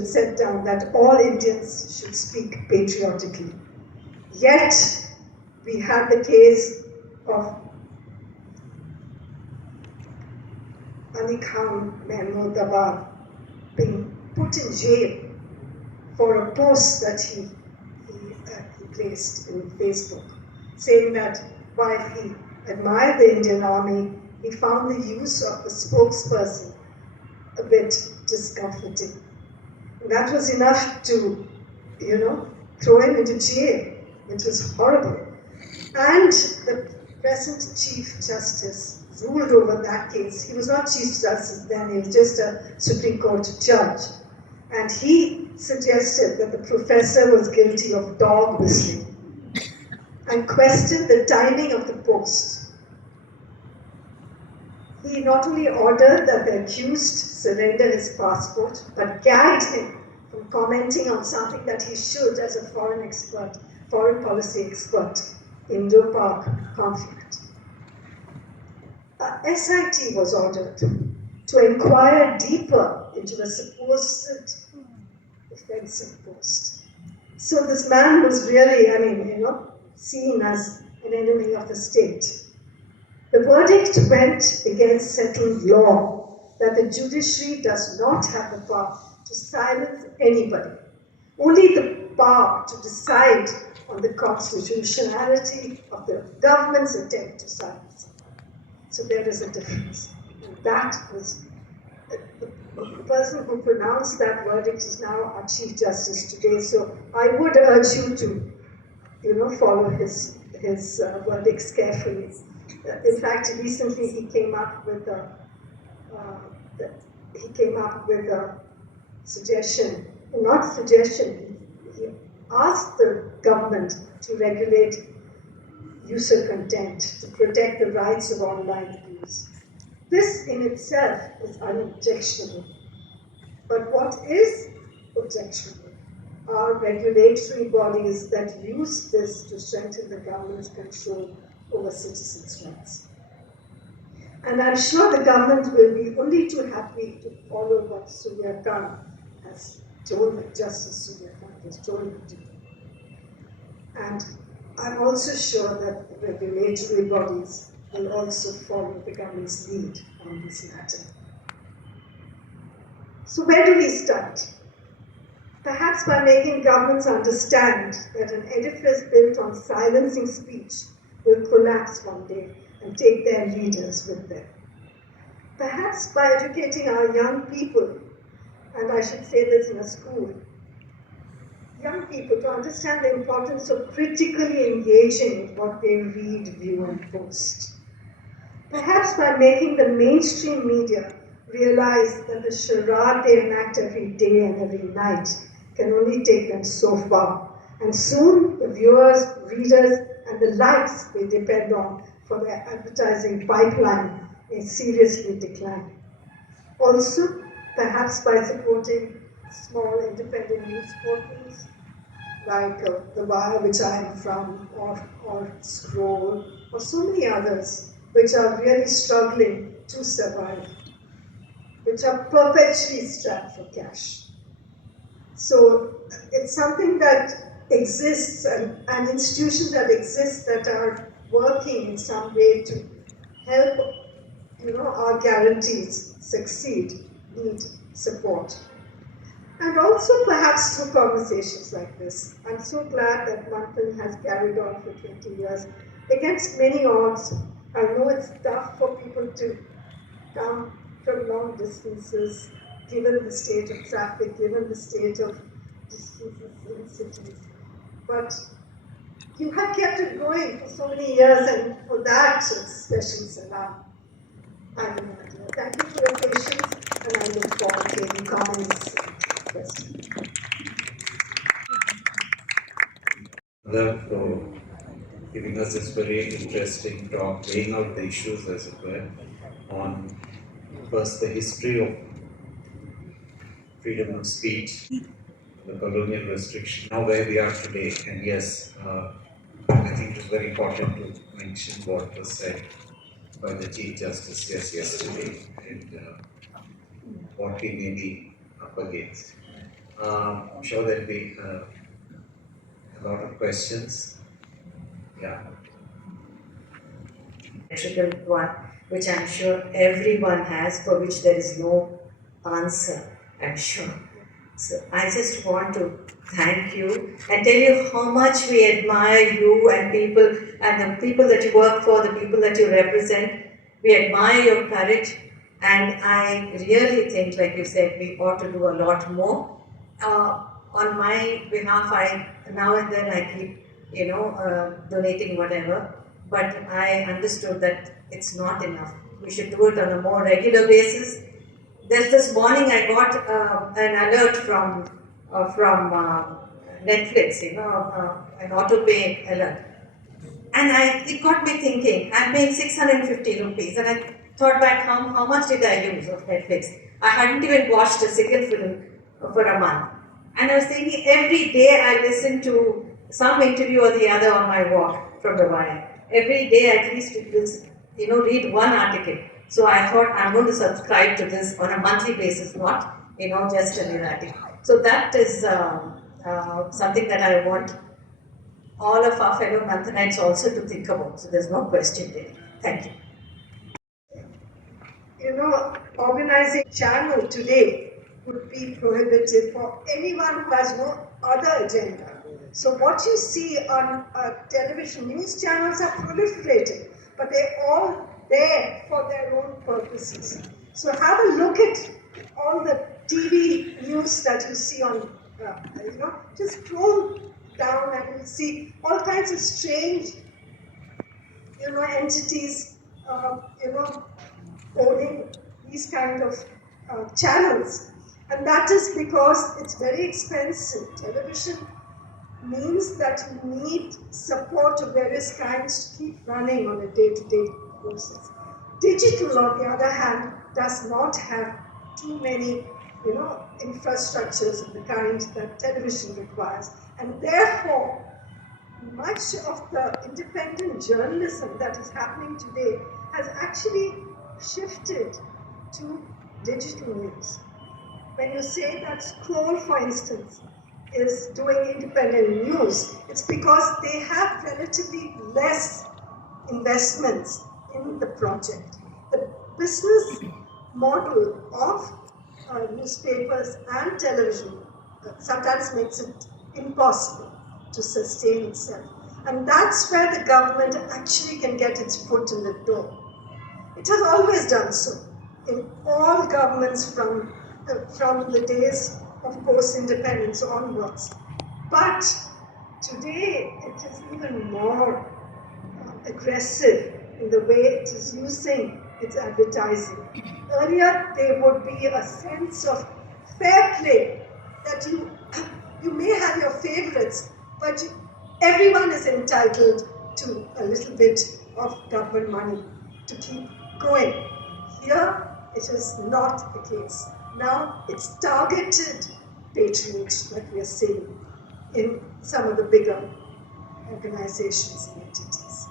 should set down that all Indians should speak patriotically. Yet, we had the case of Ali Khan Mahmoodabad being put in jail for a post that he placed in Facebook, saying that while he admired the Indian Army, he found the use of the spokesperson a bit discomforting. And that was enough to, throw him into jail. It was horrible. And the present Chief Justice ruled over that case. He was not Chief Justice then, he was just a Supreme Court judge. And he suggested that the professor was guilty of dog whistling and questioned the timing of the post. He not only ordered that the accused surrender his passport, but gagged him from commenting on something that he should as a foreign policy expert, Indo-Pak conflict. A SIT was ordered to inquire deeper into the supposed offensive post. So this man was really, seen as an enemy of the state. The verdict went against settled law that the judiciary does not have the power to silence anybody, only the power to decide on the constitutionality of the government's attempt to silence it. So there is a difference. And that was, the person who pronounced that verdict is now our Chief Justice today. So I would urge you to, follow his verdicts carefully. In fact, recently he came up with a suggestion, not suggestion, he asked the government to regulate user content, to protect the rights of online abuse. This in itself is unobjectionable. But what is objectionable are regulatory bodies that use this to strengthen the government's control over citizens' rights. And I'm sure the government will be only too happy to follow what Surya Khan has told, Justice Surya Khan has told them to do. And I'm also sure that the regulatory bodies will also follow the government's lead on this matter. So where do we start? Perhaps by making governments understand that an edifice built on silencing speech will collapse one day and take their leaders with them. Perhaps by educating our young people, and I should say this in a school, young people to understand the importance of critically engaging with what they read, view, and post. Perhaps by making the mainstream media realize that the charade they enact every day and every night can only take them so far. And soon the viewers, readers, and the likes they depend on for their advertising pipeline may seriously decline. Also, perhaps by supporting small independent news portals like The Wire, which I am from, or Scroll, or so many others, which are really struggling to survive, which are perpetually strapped for cash. So it's something that exists, and institutions that exist that are working in some way to help our guarantees succeed, need support. And also perhaps through conversations like this. I'm so glad that MANTHAN has carried on for 20 years against many odds. I know it's tough for people to come from long distances, given the state of traffic, given the state of distances in cities. But you have kept it going for so many years, and for that, it's special salam. I have no idea. Thank you for your patience, and I look forward to any comments. For giving us this very interesting talk, laying out the issues, as it were, on first the history of freedom of speech, the colonial restriction, now where we are today. And yes, I think it is very important to mention what was said by the Chief Justice yesterday, and what we may be up against. I'm sure there'll be a lot of questions. Yeah. Electrical one, which I'm sure everyone has, for which there is no answer, I'm sure. So I just want to thank you and tell you how much we admire you and the people that you work for, the people that you represent. We admire your courage, and I really think, like you said, we ought to do a lot more. On my behalf, I now and then I keep, donating whatever, but I understood that it's not enough. We should do it on a more regular basis. There's this morning I got an alert from Netflix, an auto pay alert. And it got me thinking, I'm paying 650 rupees. And I thought back, how much did I use of Netflix? I hadn't even watched a single film for a month. And I was thinking, every day I listen to some interview or the other on my walk from the wire. Every day at least read one article. So I thought I'm going to subscribe to this on a monthly basis, not, just an erratic. So that is something that I want all of our fellow Manthanites also to think about. So there's no question there. Thank you. Organizing channel today would be prohibitive for anyone who has no other agenda. So what you see on television news channels are proliferating, but they're all there for their own purposes. So have a look at all the TV news that you see on, just scroll down and you'll see all kinds of strange, entities, owning these kind of channels. And that is because it's very expensive. Television means that you need support of various kinds to keep running on a day-to-day process. Digital, on the other hand, does not have too many, infrastructures of the kind that television requires. And therefore, much of the independent journalism that is happening today has actually shifted to digital news. When you say that Scroll, for instance, is doing independent news, it's because they have relatively less investments in the project. The business model of newspapers and television sometimes makes it impossible to sustain itself. And that's where the government actually can get its foot in the door. It has always done so in all governments from the days of post-independence onwards. But today it is even more aggressive in the way it is using its advertising. Earlier, there would be a sense of fair play that you may have your favorites, but everyone is entitled to a little bit of government money to keep going. Here, it is not the case. Now, it's targeted patronage that we are seeing in some of the bigger organizations and entities.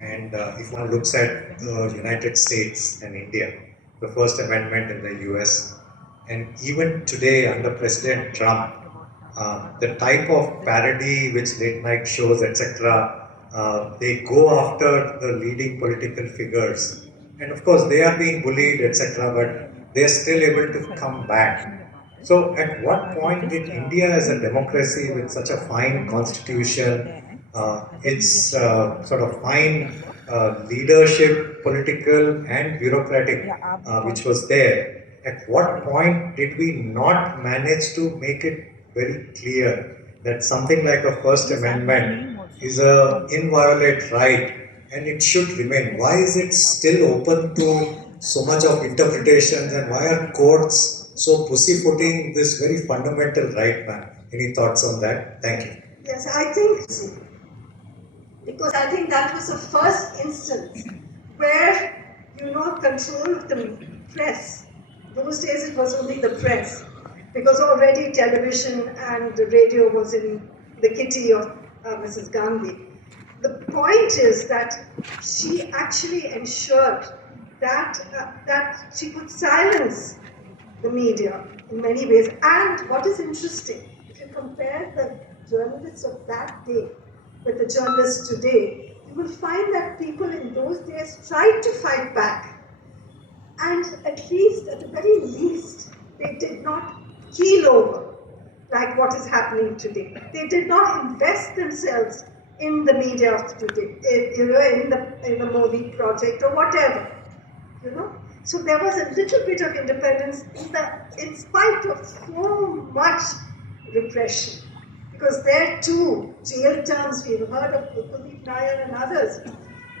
And if one looks at the United States and India, the First Amendment in the US, and even today under President Trump, the type of parody which late night shows, etc., they go after the leading political figures. And of course, they are being bullied, etc., but they are still able to come back. So, at what point did India, as a democracy with such a fine constitution, its sort of fine leadership, political and bureaucratic, which was there, at what point did we not manage to make it very clear that something like a First Amendment is an inviolate right and it should remain? Why is it still open to so much of interpretations, and why are courts so pussyfooting this very fundamental right, ma'am? Any thoughts on that? Thank you. Yes, I think, because I think that was the first instance where, control of the press. Those days it was only the press, because already television and radio was in the kitty of Mrs. Gandhi. The point is that she actually ensured that she could silence the media in many ways. And what is interesting, if you compare the journalists of that day with the journalists today, you will find that people in those days tried to fight back. And at least, at the very least, they did not keel over like what is happening today. They did not invest themselves in the media of today, in the Modi project or whatever. So there was a little bit of independence in spite of so much repression. Because there too, jail terms, we've heard of Kuldeep Nair and others.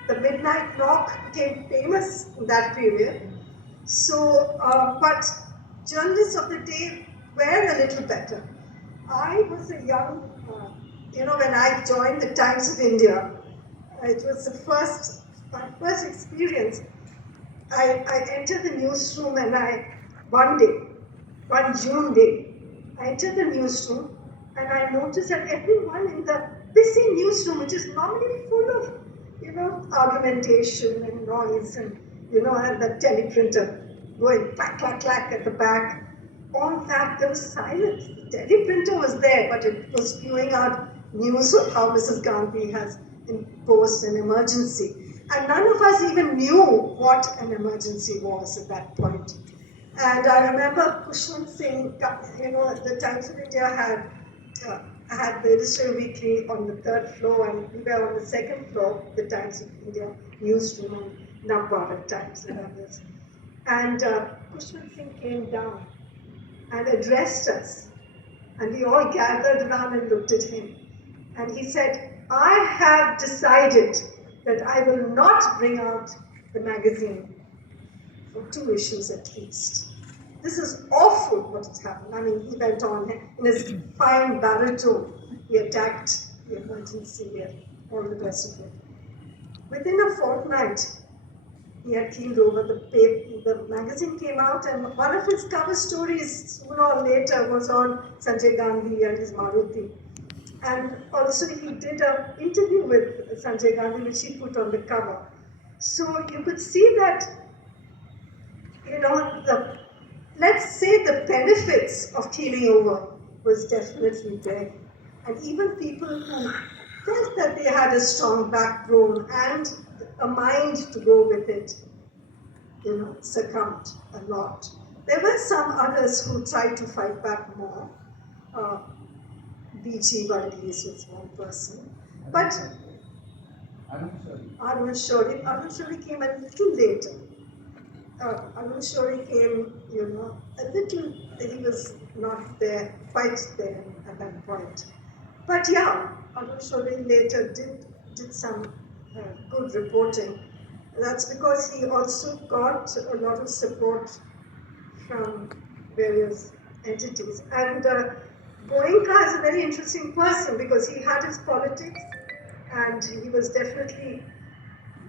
The midnight knock became famous in that period. So, but journalists of the day were a little better. I was a young, when I joined the Times of India, it was my first experience. I entered the newsroom and one June day, I entered the newsroom and I noticed that everyone in the busy newsroom, which is normally full of, argumentation and noise and, and the teleprompter going clack, clack, clack at the back. On that, there was silence. The teleprompter was there, but it was spewing out news of how Mrs. Gandhi has imposed an emergency. And none of us even knew what an emergency was at that point. And I remember Kushwant Singh, the Times of India had the Editorial Weekly on the 3rd floor, and we were on the 2nd floor, the Times of India newsroom, and Navbharat Times and others. And Kushwant Singh came down and addressed us. And we all gathered around and looked at him. And he said, I have decided that I will not bring out the magazine for 2 issues at least. This is awful what has happened. I mean, he went on in his fine baritone. He attacked the emergency and all the rest of it. Within a fortnight, he had keeled over. The magazine came out, and one of his cover stories sooner or later was on Sanjay Gandhi and his Maruti. And also he did an interview with Sanjay Gandhi, which he put on the cover. So you could see that, let's say the benefits of keeling over was definitely there. And even people who felt that they had a strong backbone and a mind to go with it, succumbed a lot. There were some others who tried to fight back more. B.G. Valdez was one person. But Arun Shourie came a little later. Arun Shourie came, he was not there, quite there at that point. But yeah, Arun Shourie later did some good reporting. That's because he also got a lot of support from various entities. And Goenka is a very interesting person because he had his politics and he was definitely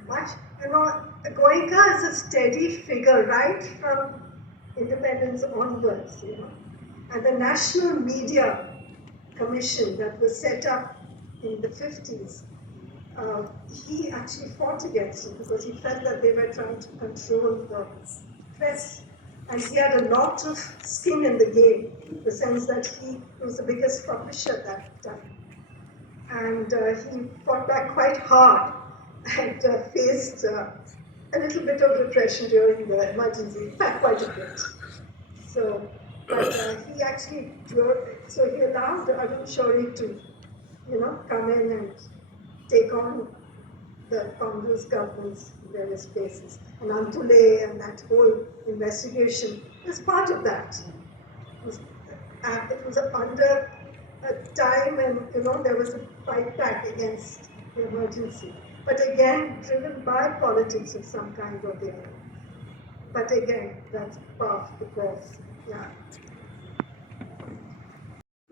much, Goenka is a steady figure right from independence onwards, And the National Media Commission that was set up in the 50s, he actually fought against it because he felt that they were trying to control the press. And he had a lot of skin in the game, in the sense that he was the biggest publisher at that time. And he fought back quite hard and faced a little bit of repression during the emergency, in fact, quite a bit. So, but he actually he allowed Arun Shourie to, come in and take on the Congress government's various places. And Antule and that whole investigation was part of that. It was under a time when, there was a fight back against the emergency. But again, driven by politics of some kind or the other. But again, that's part of the course, yeah.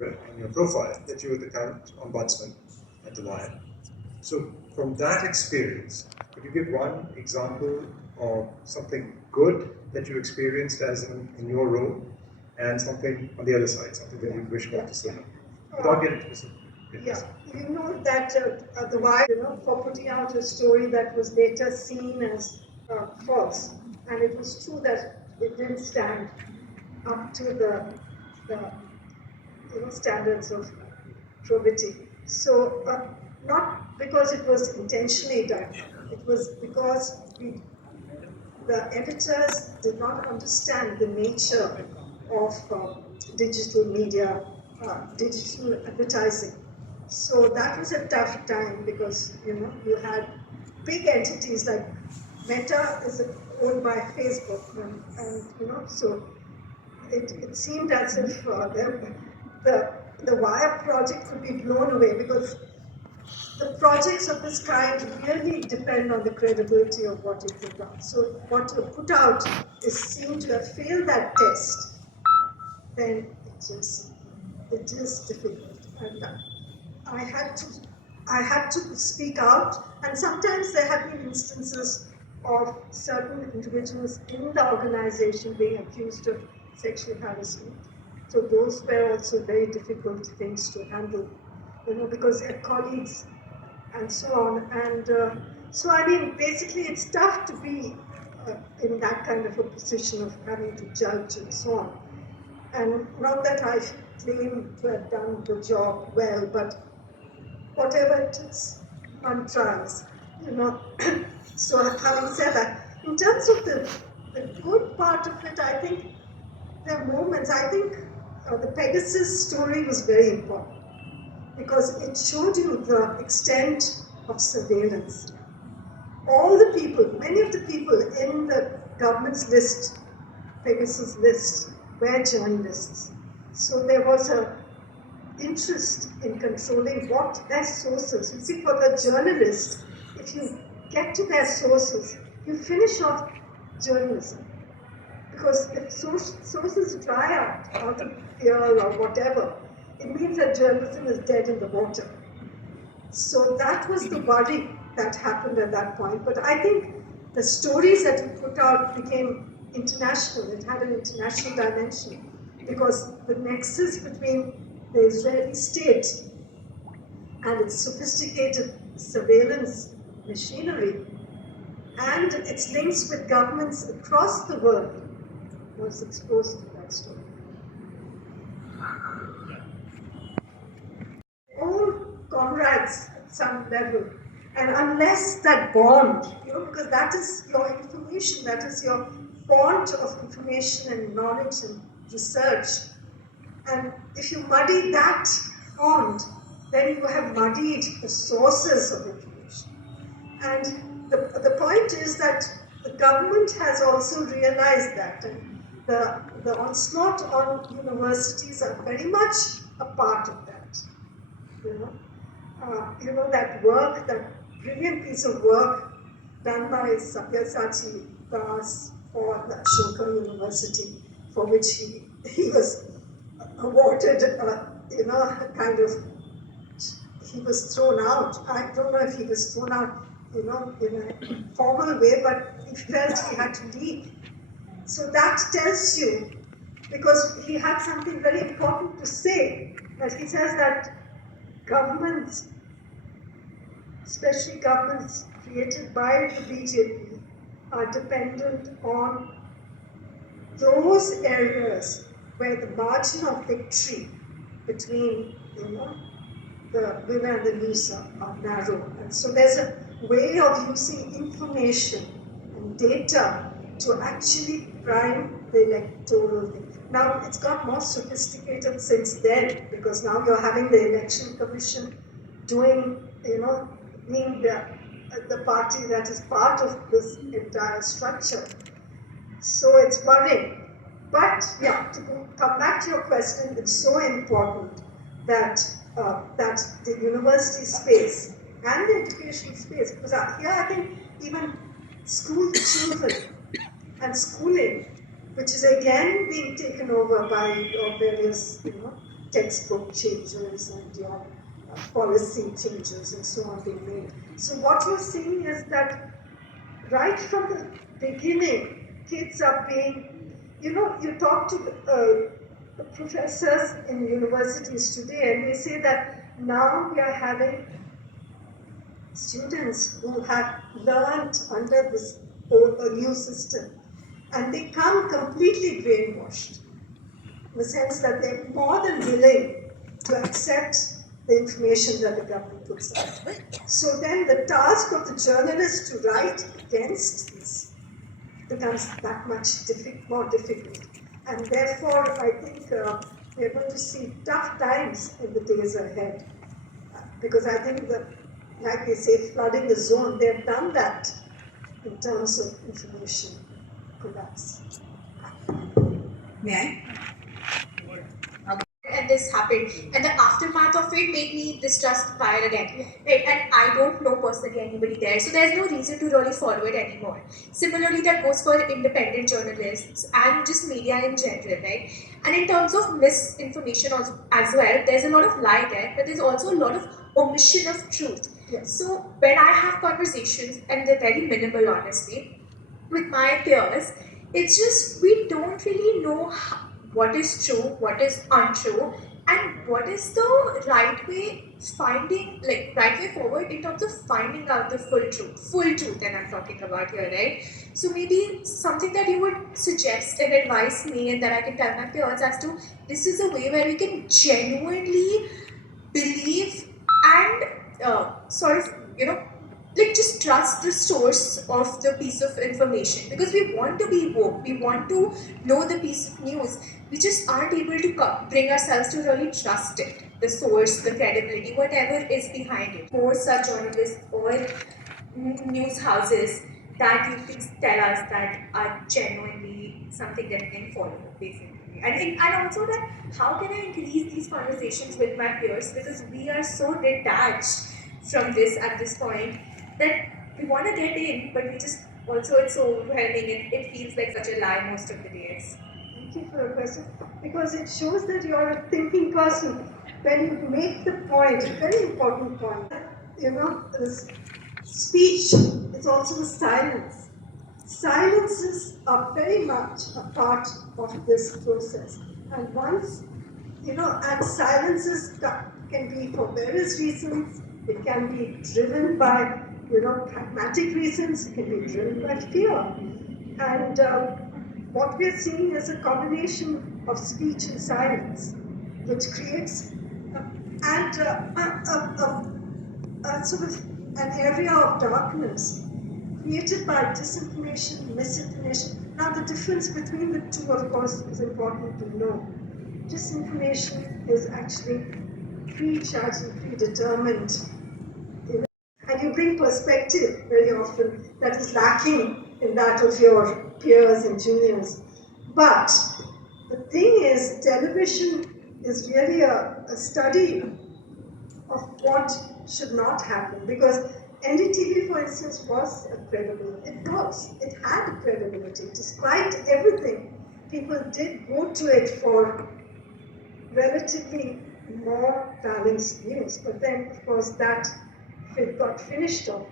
On your profile that you were the current ombudsman at the Wire. So from that experience, could you give one example of something good that you experienced as in your role, and something on the other side, something that you wish not to say, without getting specific? Yeah, you know that the Wire, for putting out a story that was later seen as false, and it was true that it didn't stand. up to the standards of probity. So not because it was intentionally done, it was because the editors did not understand the nature of digital media, digital advertising. So that was a tough time because you had big entities like Meta is owned by Facebook, and so it seemed as if the Wire project could be blown away because the projects of this kind really depend on the credibility of what you put out. So what you put out is seen to have failed that test, then it is difficult. And I had to speak out, and sometimes there have been instances of certain individuals in the organization being accused of sexual harassment. So those were also very difficult things to handle, because they're colleagues and so on. And so, I mean, basically, it's tough to be in that kind of a position of having to judge and so on. And not that I claim to have done the job well, but whatever it is, one tries, So, having said that, in terms of the good part of it, I think there are moments. I think the Pegasus story was very important because it showed you the extent of surveillance. All the people, many of the people in the government's list, Pegasus list, were journalists. So there was a interest in controlling what their sources. You see, for the journalists, if you get to their sources, you finish off journalism. Because if sources dry out of fear or whatever, it means that journalism is dead in the water. So that was the worry that happened at that point. But I think the stories that you put out became international. It had an international dimension because the nexus between the Israeli state and its sophisticated surveillance machinery and its links with governments across the world was exposed to that story. All comrades at some level, and unless that bond, because that is your information, that is your font of information and knowledge and research, and if you muddy that pond, then you have muddied the sources of information. And the point is that the government has also realized that, and the onslaught on universities are very much a part of that. That work, that brilliant piece of work done by Sabyasachi Das for the Ashoka University, for which he was awarded, he was thrown out. I don't know if he was thrown out, in a formal way, but he felt he had to leave. So that tells you, because he had something very important to say, that he says that governments, especially governments created by the BJP, are dependent on those areas where the margin of victory between the winner and the loser are narrow. And so there's a way of using information and data to actually prime the electoral thing. Now, it's got more sophisticated since then, because now you're having the election commission doing, being the party that is part of this entire structure. So it's worrying. But yeah, to come back to your question, it's so important that that the university space and the education space, because here I think even school children and schooling, which is again being taken over by your various textbook changes and your policy changes and so on being made. So what you're seeing is that right from the beginning, kids are being, you talk to the professors in universities today and they say that now we are having students who have learned under this new system and they come completely brainwashed. in the sense that they're more than willing to accept the information that the government puts out. So then the task of the journalist to write against this becomes that much more difficult. And therefore, I think we're going to see tough times in the days ahead. Because I think that, like they say, flooding the zone, they've done that in terms of information collapse. May I? And this happened, and the aftermath of it made me distrust fire again, right? And I don't know personally anybody there, so there's no reason to really follow it anymore. Similarly, that goes for independent journalists and just media in general, right? And in terms of misinformation as well, there's a lot of lie there, but there's also a lot of omission of truth. Yes. So when I have conversations, and they're very minimal honestly, with my peers, it's just we don't really know what is true, what is untrue, and what is the right way right way forward in terms of finding out the full truth that I'm talking about here, right? So maybe something that you would suggest and advise me, and that I can tell my peers as to, this is a way where we can genuinely believe and sort of, just trust the source of the piece of information, because we want to be woke, we want to know the piece of news, we just aren't able to bring ourselves to really trust it, the source, the credibility, whatever is behind it. More such journalists or news houses that you can tell us that are genuinely something that we can follow, basically. And also that, how can I increase these conversations with my peers, because we are so detached from this at this point, that we want to get in, but we just also, it's so overwhelming, and it feels like such a lie most of the days. Thank you for your question, because it shows that you're a thinking person. When you make the point, a very important point, this speech is also the silence. Silences are very much a part of this process. And once, and silences can be for various reasons. It can be driven by, pragmatic reasons. It can be driven by fear. And what we're seeing is a combination of speech and silence, which creates sort of an area of darkness created by disinformation, misinformation. Now, the difference between the two, of course, is important to know. Disinformation is actually prejudged and predetermined. And you bring perspective very often that is lacking in that of your peers and juniors. But the thing is, television is really a study of what should not happen, because NDTV, for instance, was credible. It had credibility. Despite everything, people did go to it for relatively more balanced news. But then, of course, that got finished off.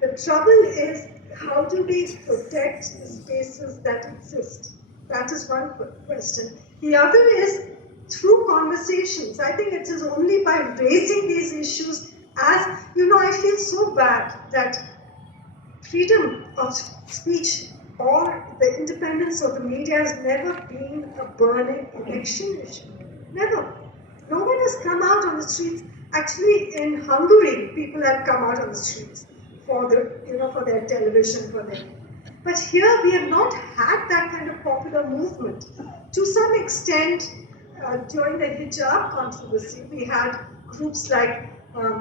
The trouble is, how do we protect the spaces that exist? That is one question. The other is through conversations. I think it is only by raising these issues, as I feel so bad that freedom of speech or the independence of the media has never been a burning election issue. Never. No one has come out on the streets. Actually, in Hungary, people have come out on the streets for their television, But here, we have not had that kind of popular movement. To some extent, during the hijab controversy, we had groups like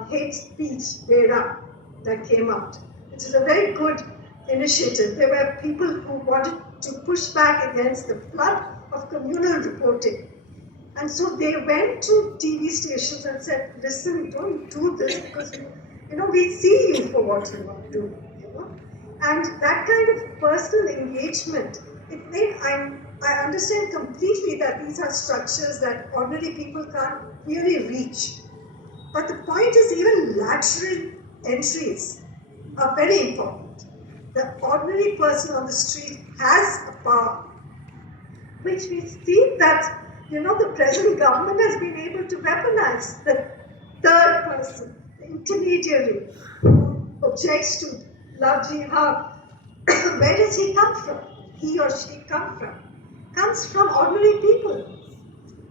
Hate Speech Vera that came out, which is a very good initiative. There were people who wanted to push back against the flood of communal reporting. And so they went to TV stations and said, listen, don't do this, because we see you for what you want to do. And that kind of personal engagement, I understand completely that these are structures that ordinary people can't really reach. But the point is, even lateral entries are very important. The ordinary person on the street has a power, which we see that the present government has been able to weaponize. The third person, the intermediary, who objects to love jihad. Where does he come from? He or she come from? Comes from ordinary people.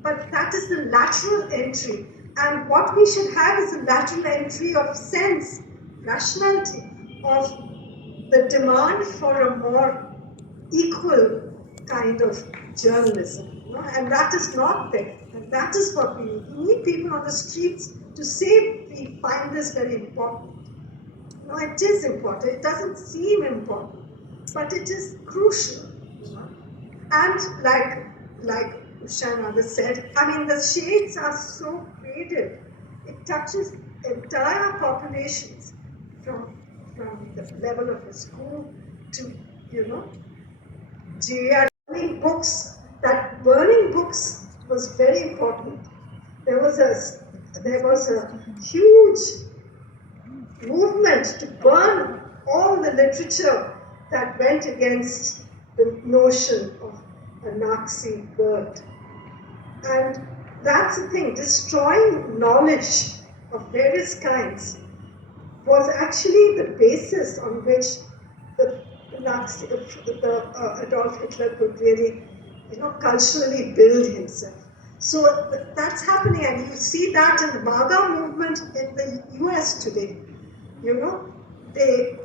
But that is the lateral entry. And what we should have is a lateral entry of sense, rationality, of the demand for a more equal kind of journalism. And that is not there. And that is what we need. We need people on the streets to say we find this very important. It is important. It doesn't seem important, but it is crucial. And like Usha and others said, I mean, the shades are so faded. It touches entire populations from the level of a school to, JR burning books. That burning books was very important. There was a huge movement to burn all the literature that went against the notion of a Nazi bird. And that's the thing, destroying knowledge of various kinds was actually the basis on which the Adolf Hitler could really, culturally build himself. So that's happening, and you see that in the MAGA movement in the US today. They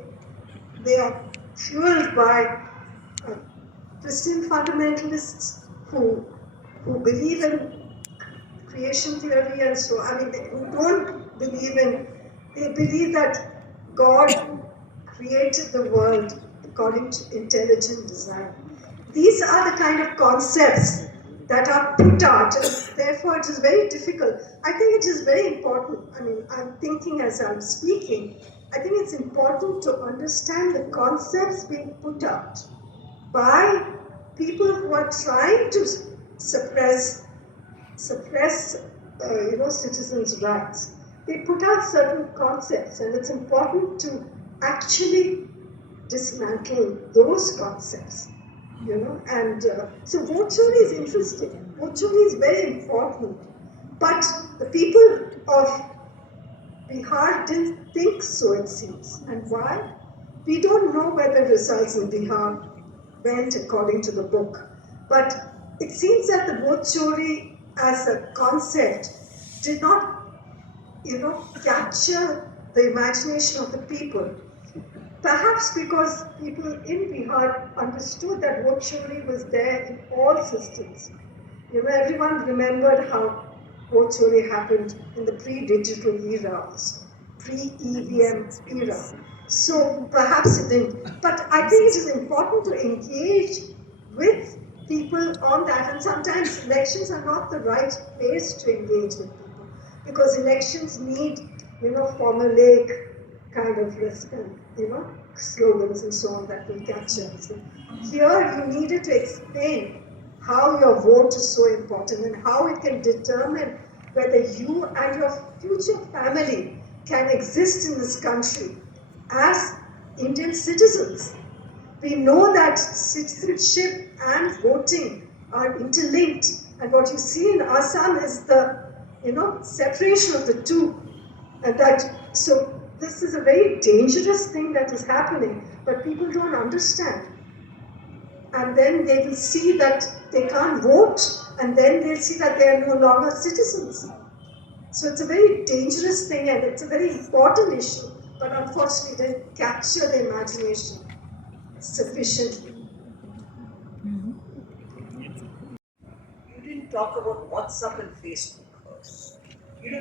are fueled by Christian fundamentalists who believe in creation theory and so. I mean, who don't believe in. They believe that God created the world according to intelligent design. These are the kind of concepts that are put out, and therefore it is very difficult. I think it is very important. I mean, I'm thinking as I'm speaking, I think it's important to understand the concepts being put out by people who are trying to suppress citizens' rights. They put out certain concepts, and it's important to actually dismantle those concepts. And so vote chori is interesting. Vote chori is very important. But the people of Bihar didn't think so, it seems. And why? We don't know whether results in Bihar went according to the book. But it seems that the vote chori as a concept did not, capture the imagination of the people. Perhaps because people in Bihar understood that vote chori was there in all systems. Everyone remembered how vote chori happened in the pre-digital era, pre-EVM era. So perhaps it didn't. But I think it is important to engage with people on that. And sometimes elections are not the right place to engage with people, because elections need, formulaic kind of slogans and so on that will capture. So here you needed to explain how your vote is so important and how it can determine whether you and your future family can exist in this country as Indian citizens. We know that citizenship and voting are interlinked, and what you see in Assam is the separation of the two. And so this is a very dangerous thing that is happening, but people don't understand. And then they will see that they can't vote, and then they'll see that they are no longer citizens. So it's a very dangerous thing, and it's a very important issue, but unfortunately it didn't capture the imagination sufficiently. You didn't talk about WhatsApp and Facebook first.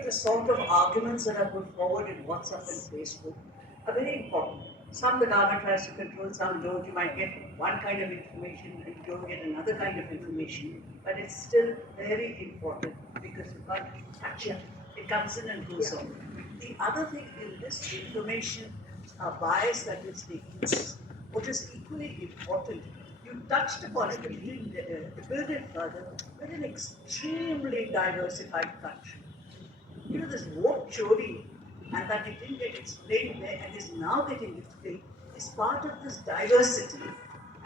The sort of arguments that are put forward in WhatsApp and Facebook are very important. Some the government tries to control, some don't. You might get one kind of information and you don't get another kind of information, but it's still very important because you can't action. It comes in and goes on. The other thing in this information bias that is taking place, what is equally important, you touched upon it, but you build it further, with an extremely diversified country. This vote chori, and that it didn't get explained there and is now getting explained, is part of this diversity.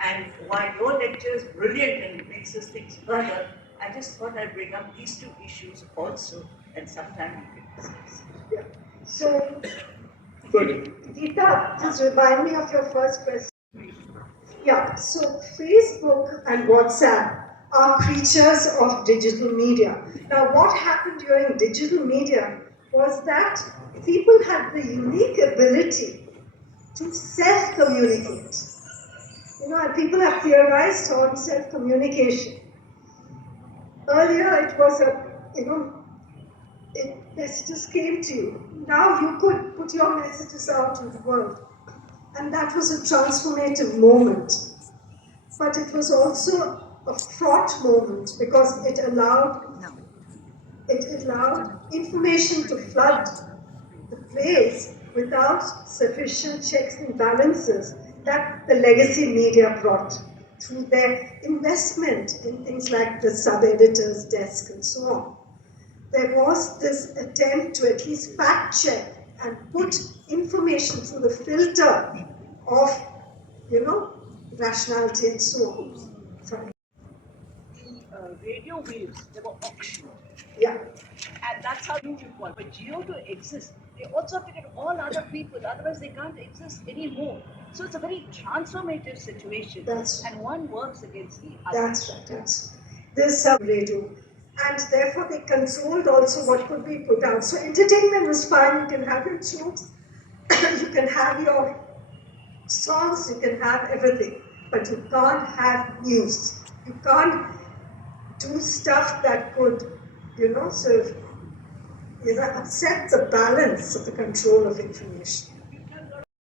And while your lecture is brilliant and it makes us think further, I just thought I'd bring up these two issues also, and sometime we can discuss. Yeah. So, Geeta, just remind me of your first question. Yeah, so Facebook and WhatsApp are creatures of digital media. Now, what happened during digital media was that people had the unique ability to self-communicate. And people have theorized on self-communication. Earlier, it was messages came to you. Now you could put your messages out to the world. And that was a transformative moment. But it was also a fraught moment because it allowed information to flood the place without sufficient checks and balances that the legacy media brought through their investment in things like the sub-editor's desk and so on. There was this attempt to at least fact check and put information through the filter of, rationality and so on. Sorry. Radio waves, they were auctioned. Yeah. And that's how you evolve. But Geo to exist, they also have to get all other people, otherwise they can't exist anymore. So it's a very transformative situation. That's and one works against the other. That's right. There's some radio. And therefore they controlled also what could be put out. So entertainment was fine. You can have your jokes, you can have your songs, you can have everything. But you can't have news. You can't do stuff that could, upset the balance of the control of information.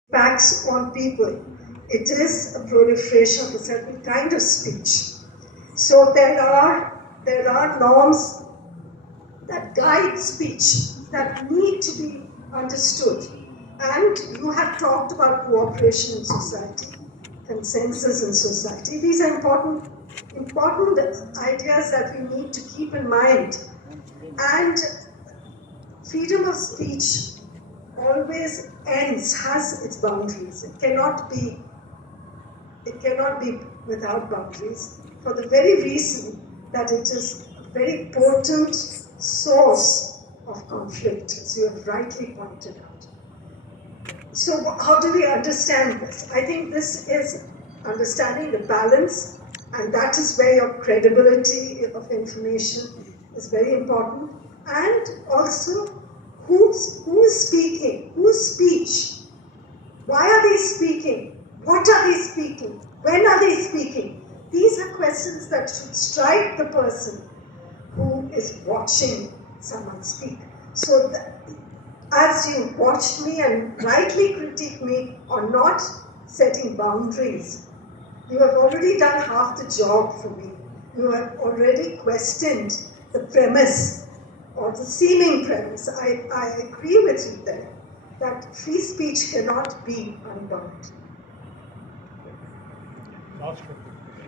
Impacts on people. It is a proliferation of a certain kind of speech. So there are norms that guide speech that need to be understood. And you have talked about cooperation in society, consensus in society. These are important ideas that we need to keep in mind. And freedom of speech always has its boundaries. It cannot be without boundaries, for the very reason that it is a very potent source of conflict, as you have rightly pointed out. So how do we understand this? I think this is understanding the balance, and that is where your credibility of information is very important. And also, who is speaking? Whose speech? Why are they speaking? What are they speaking? When are they speaking? These are questions that should strike the person who is watching someone speak. So as you watched me and rightly critiqued me on not setting boundaries, you have already done half the job for me. You have already questioned the premise or the seeming premise. I agree with you there that free speech cannot be unbound.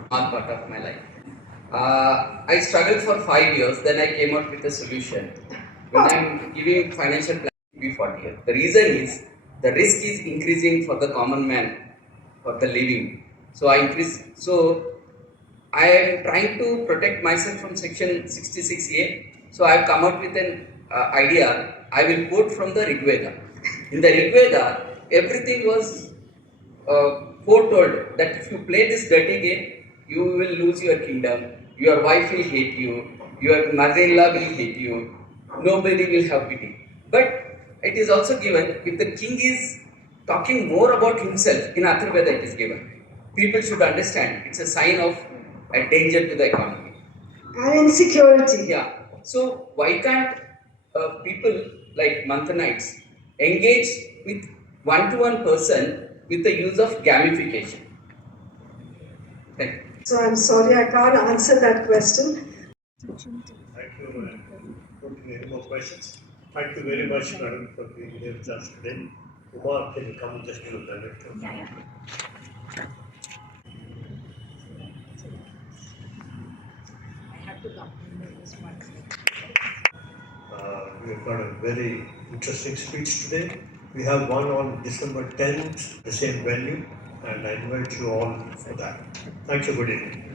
Part of my life. I struggled for 5 years, then I came out with a solution. When I'm giving financial planning before here, the reason is the risk is increasing for the common man for the living. So I am trying to protect myself from section 66A. So I have come out with an idea. I will quote from the Rig Veda. In the Rig Veda, everything was foretold that if you play this dirty game, you will lose your kingdom, your wife will hate you, your mother-in-law will hate you, nobody will have pity. But it is also given, if the king is talking more about himself, in Atharvaveda it is given, people should understand it's a sign of a danger to the economy. And insecurity. Yeah. So why can't people like Manthanites engage with one-to-one person with the use of gamification? Thank you. So I'm sorry I can't answer that question. Thank you. Any more questions? Thank you very much, madam, for being here with us today. Umar, can you come just to the director? Yeah. I have to come. We've got a very interesting speech today. We have one on December 10th, the same venue, and I invite you all for that. Thank you, good evening.